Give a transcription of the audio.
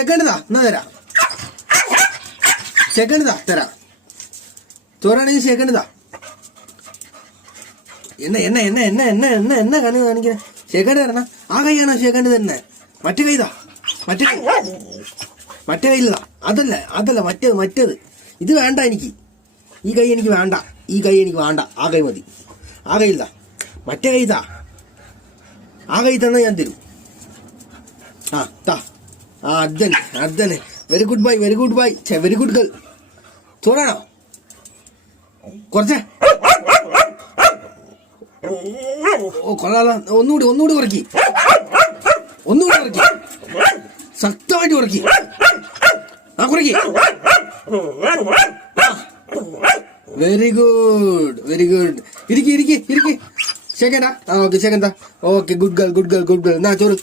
Second താ എന്നാ തരാം. സെക്കൻഡ് താ തരാം. ചോറാണെങ്കിൽ സെക്കൻഡ് താ. എന്നെ കണ്ണു കാണിക്കാൻ സെക്കൻഡ് തരണം. ആ കൈയാണോ സെക്കൻഡ് തന്നെ? മറ്റേ കൈതാ. മറ്റേ കയ്യിലതാ. അതല്ല മറ്റേത്. ഇത് വേണ്ട എനിക്ക്. ഈ കൈ എനിക്ക് വേണ്ട. ആ കൈ മതി. ആ കൈയിലാ. മറ്റേ കൈതാ. ആ കൈ തന്നെ ഞാൻ തരും. ആ താ. ആ അർജന് very good bye. Very good girl. ചോറാണോ? കുറച്ചേ. ഓ കൊള്ളാലോ. ഒന്നുകൂടി കുറക്കി. ശക്തമായിട്ട് കുറക്കി. ആ കുറക്കി. Very good. ഇരിക്കി. സെക്കൻഡാ. ആ ഓക്കെ സെക്കൻഡാ. Okay good girl. എന്നാ ചോറ്.